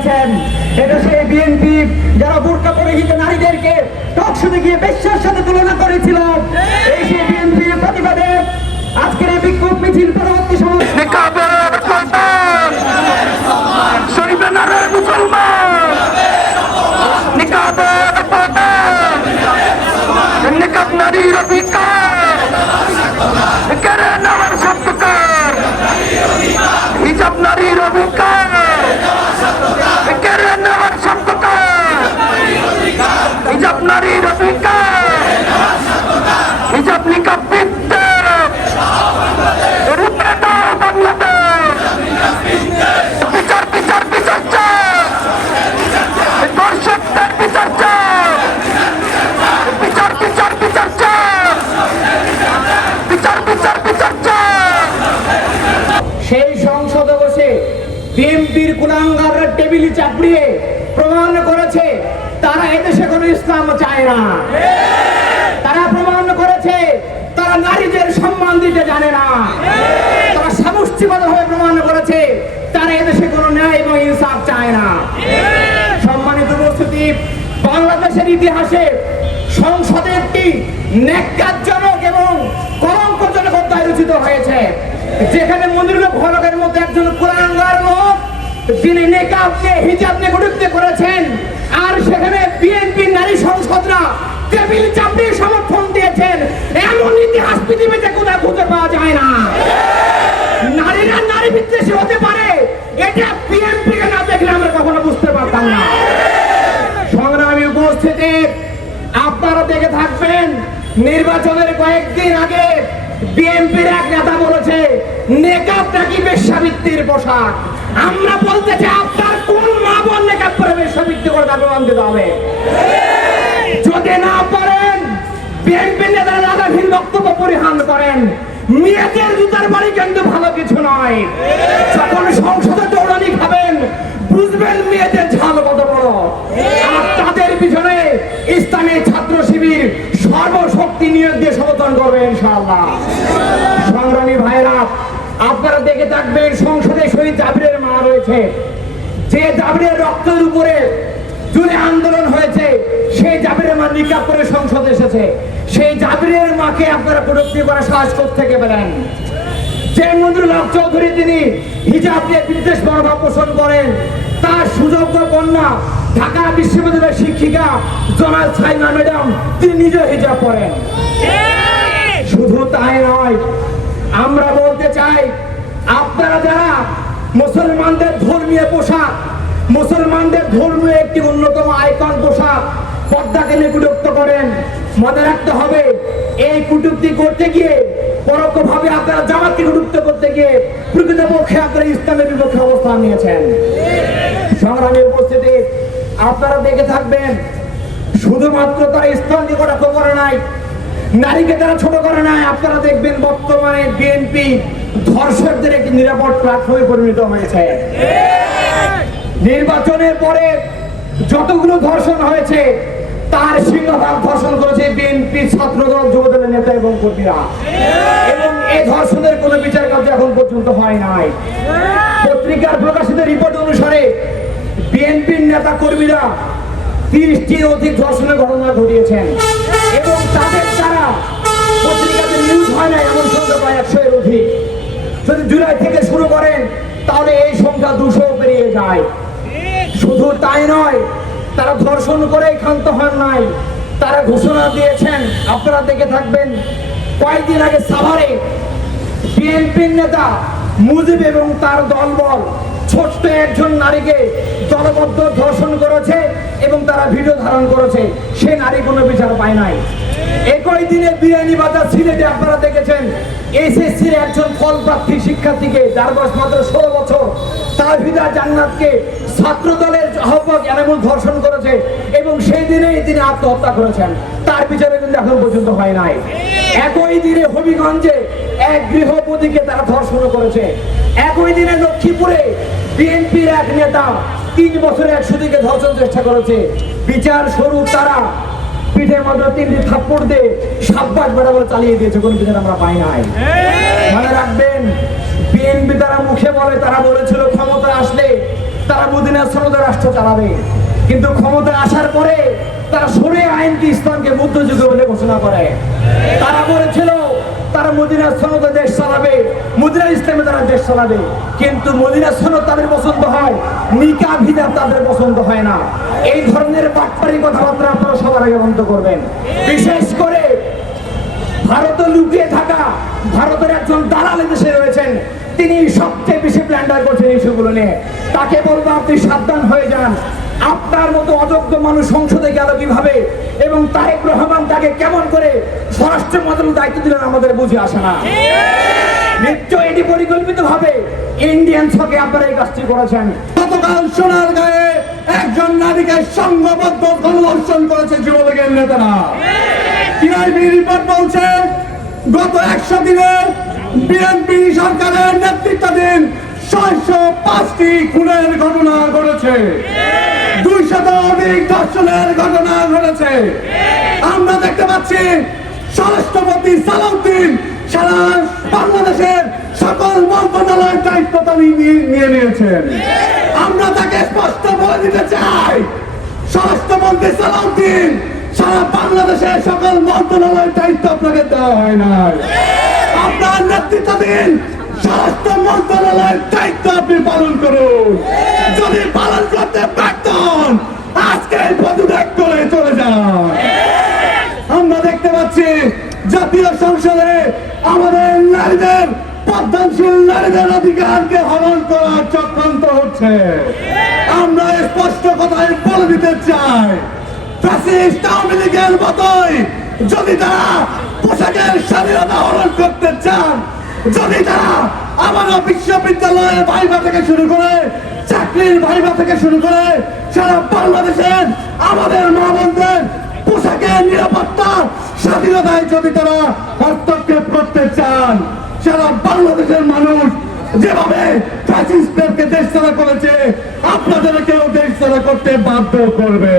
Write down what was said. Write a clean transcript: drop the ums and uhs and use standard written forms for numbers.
আছেন। এটা সেই বিএনপি যারা বোরকা পরিহিত নারীদেরকে টকশোতে গিয়ে বেশ্যার সাথে তুলনা করেছিল। এই সেই বিএনপির প্রতিবাদে আজকের এই বিক্ষোভ মিছিল পরবর্তী সময় নারীর অধিকার কেড়ে নেওয়ার সত্যকার, হিজাব নারীর অধিকার কেড়ে নেওয়ার সত্যকার, হিজাব নারীর অধিকার, হিজাব নিকাব বিদ্যের রূপে দাও বাংলাদেশ। বিচার বিচার বিচার চাই, দর্শকদের বিচার চাই, বিচার বিচার বিচার চাই, বিচার বিচার বিচার চাই। সেই সংসদে বসে বিএনপির কুলাঙ্গাররা টেবিল চাপড়িয়ে প্রমাণ করেছে তারা এদেশে কোনো ইসলাম চায় না। তারা প্রমাণ করেছে তারা নারীদের সম্মান দিতে জানে না। তারা সমষ্টিগতভাবে প্রমাণ করেছে তারা এদেশে কোনো ন্যায় এবং ইনসাফ চায় না। সম্মানিত উপস্থিতি, বাংলাদেশের ইতিহাসে সংসদে একটি ন্যাক্কারজনক এবং কলঙ্কজনক অধ্যায় রচিত হয়েছে, যেখানে মনিরুল হকের মতো একজন কুলাঙ্গার লোক যিনি নেকাব নিয়ে হিজাব নিয়ে কটূক্তি করেছেন, আর সেখানে বিএনপি নারী সংসদরা টেবিল চাপড়িয়ে সমর্থন দিয়েছেন। এমন ইতিহাস পৃথিবীতে কোথাও খুঁজে পাওয়া যায় না। নারীরা নারী বিদ্বেষী হতে পারে, এটা বিএনপি কে না দেখলে আমরা কখনো বুঝতে পারতাম না। সংগ্রামী উপস্থিতি, আপনারা দেখে থাকবেন নির্বাচনের কয়েকদিন আগে বিএনপির এক নেতা বলেছে নেকাব নাকি বেশ্যাবৃত্তির পোশাক। আমরা বলতে চাই আপনার কোন মা বোন নেকাব পরে বেশ্যাবৃত্তি করে তার প্রমাণ দিতে হবে। যদি না পারেন বিএনপি নেতারা রাগাহীন বক্তব্য পরিহার করেন। মেয়েদের জুতার বাড়ি কিন্তু ভালো কিছু নয়। যখন সংসদে দৌড়ানি খাবেন বুঝবেন মেয়েদের ঝাল কত বড়। আর তাদের পিছনে ইসলামী ছাত্র শিবির সর্বশক্তি নিয়োগ দিয়ে সমর্থন করবে ইনশাআল্লাহ। সংগ্রামী ভাইরা, আপনারা দেখে থাকবেন সংসদে শহীদ জাবিরের মা রয়েছে। যে জাবিরের রক্তের উপরে জুড়ে আন্দোলন হয়েছে, সেই জাবিরের মা নিকাব করে সংসদে এসেছে। সেই জাবিরের মাকে আপনারা কটূক্তি করার সাহস থেকে পেলেন। যে মনিরুল হক চৌধুরী তিনি হিজাব নিয়ে বিদ্বেষ মনোভাব পোষণ করেন, তার সুযোগ্য কন্যা ঢাকা বিশ্ববিদ্যালয়ের শিক্ষিকা জোনাল সাইমা ম্যাডাম তিনি নিজে হিজাব পরেন। শুধু তাই নয়, আমরা বলতে চাই আপনারা যারা মুসলমানদের ধর্মীয় পোশাক, মুসলমানদের ধর্মীয় একটি অন্যতম আইকন পোশাক পর্দাকে নিয়ে কটূক্তি করেন, মনে রাখতে হবে এই কটূক্তি করতে গিয়ে পরোক্ষভাবে আপনারা জামাতকে কটূক্তি করতে গিয়ে প্রকৃতপক্ষে আপনারা ইসলামের বিপক্ষে অবস্থান নিয়েছেন। সংগ্রামী উপস্থিতি, আপনারা দেখে থাকবেন শুধুমাত্র তারা ইসলামকে কটাক্ষ করে নাই, নারীকে তারা ছোট করে নাই। আপনারা দেখবেন বর্তমানে বিএনপি ধর্ষকদের একটি নিরাপদ প্ল্যাটফর্মে পরিণত হয়েছে। নির্বাচনের পরে যতগুলো ধর্ষণ হয়েছে তার সিংহভাগ ধর্ষণ করেছে বিএনপি ছাত্রদল যুবদলের নেতা এবং কর্মীরা, এবং এই ধর্ষণের কোনো বিচার কার্য এখন পর্যন্ত হয় নাই। পত্রিকার প্রকাশিত রিপোর্ট অনুসারে বিএনপির নেতা কর্মীরা 30টির অধিক ধর্ষণের ঘটনা ঘটিয়েছেন, এবং তাদের দ্বারা পত্রিকাতে নিউজ হয় না এমন সংখ্যা প্রায় 100 এর অধিক। যদি জুলাই থেকে শুরু করেন তাহলে এই সংখ্যা 200 পেরিয়ে যায়। শুধু তাই নয়, তারা ধর্ষণ করে ক্ষান্ত হন নাই, তারা ঘোষণা দিয়েছেন। আপনারা দেখে থাকবেন কয়েকদিন আগে সাভারে বিএনপির নেতা মুজিব এবং তার দলবল ছোট্ট একজন নারীকে দলবদ্ধ ধর্ষণ করেছে এবং তারা ভিডিও ধারণ করেছে। সে নারী কোনো বিচার পায় নাই। একই দিনে বিয়ানীবাজার সিলেটে আপনারা দেখেছেন এসএসসির একজন ফলপ্রার্থী শিক্ষার্থীকে, যার বয়স মাত্র 16 বছর, তাহিদা জান্নাতকে ছাত্র দলের আহ্বায়ক এনামুল ধর্ষণ করেছে এবং সেই দিনেই তিনি আত্মহত্যা করেছেন। তার বিচারে কিন্তু এখন পর্যন্ত হয় নাই। একই দিনে হবিগঞ্জে এক গৃহবধূকে তারা ধর্ষণ করেছে। একই দিনে লক্ষ্মীপুরে বিএনপির এক নেতা 3 বছরের এক সুদীকে ধর্ষণ চেষ্টা করেছে। বিচার স্বরূপ তারা পিঠের মধ্যে 3টি থাপ্পড় দিয়ে সাব্বাস বেড়া বলে চালিয়ে দিয়েছে, কোনো বিচার আমরা পাই নাই। মনে রাখবেন, বিএনপি তারা মুখে বলে, তারা বলেছিল ক্ষমতা আসলে তারা মদিনা সনদে রাষ্ট্র চালাবে, কিন্তু ক্ষমতায় আসার পরে তারা শরীয় আইনকে ইসলামকে মধ্যযুগে বলে ঘোষণা করে। তারা বলেছিল তারা মদিনা সনদে দেশ চালাবে, মদিনা ইসলামে তারা দেশ চালাবে, কিন্তু মদিনা সনদ তাদের পছন্দ হয়, নিকাহ বিধান তাদের পছন্দ হয় না। এই ধরনের বাটপারি কথাবার্তা আপনারা সবার আগে বন্ধ করবেন। বিশেষ করে ভারতে লুকিয়ে থাকা ভারতের একজন দালাল দেশে রয়েছেন, তিনি সবচেয়ে বেশি প্ল্যান্ডার করছেন ইস্যুগুলো নিয়ে। তাকে বলবো আপনি সাবধান হয়ে যান। আপনার মতো অযোগ্য মানুষ সংসদে গেল কিভাবে এবং তারেক রহমান তাকে কেমন করে স্বরাষ্ট্র মন্ত্রণালয়ের দায়িত্ব দিলেন আমাদের বুঝে আসে না। নিশ্চয় এটি পরিকল্পিত ভাবে ইন্ডিয়ান ছকে আপনারা এই কাজটি করেছেন। গতকাল সোনারগাঁয়ে একজন নারীকে সংঘবদ্ধ গণধর্ষণ করেছে যুবলীগের নেতারা। টিআইবি রিপোর্ট বলছে গত 100 দিনে বিএনপি সরকারের নেতৃত্বাধীন 605টি খুনের ঘটনা ঘটেছে, 200 অধিক ধর্ষণের ঘটনা ঘটেছে। আমরা দেখতে পাচ্ছি স্বরাষ্ট্রমন্ত্রী সালাউদ্দিন সারা বাংলাদেশের সকল মন্ত্রণালয়ের দায়িত্ব নিয়ে নিয়েছেন। আমরা তাকে স্পষ্ট বলে দিতে চাই, স্বরাষ্ট্রমন্ত্রী সালাউদ্দিন সারা বাংলাদেশের সকল মন্ত্রণালয়ের দায়িত্ব আপনাকে দেওয়া হয় নাই। আপনার নেতৃত্বাধীন স্বরাষ্ট্র মন্ত্রণালয়ের দায়িত্ব আপনি পালন করুন। যদি পালন করতে পারতেন আজকে পদত্যাগ করে চলে যান। আমরা দেখতে পাচ্ছি জাতীয় সংসদে আমাদের নারীদের, পদ্মশীল নারীদের অধিকারকে হরণ করার চক্রান্ত হচ্ছে। আমরা স্পষ্ট কথায় বলে দিতে চাই, ফ্যাসিস্ট আওয়ামী লীগের মতোই যদি তারা পোশাকের স্বাধীনতা হরণ করতে চান, যদি তারা আমাদের বিশ্ববিদ্যালয়ের ভাইবা থেকে শুরু করে চাকরির ভাইবা থেকে শুরু করে সারা বাংলাদেশের আমাদের মা বোনদের পোশাকের নিরাপত্তা স্বাধীনতায় যদি তারা হস্তক্ষেপ করতে চান, সারা বাংলাদেশের মানুষ যেভাবে ফ্যাসিস্টদেরকে দেশ ছাড়া করেছে আপনাদেরকেও দেশ ছাড়া করতে বাধ্য করবে।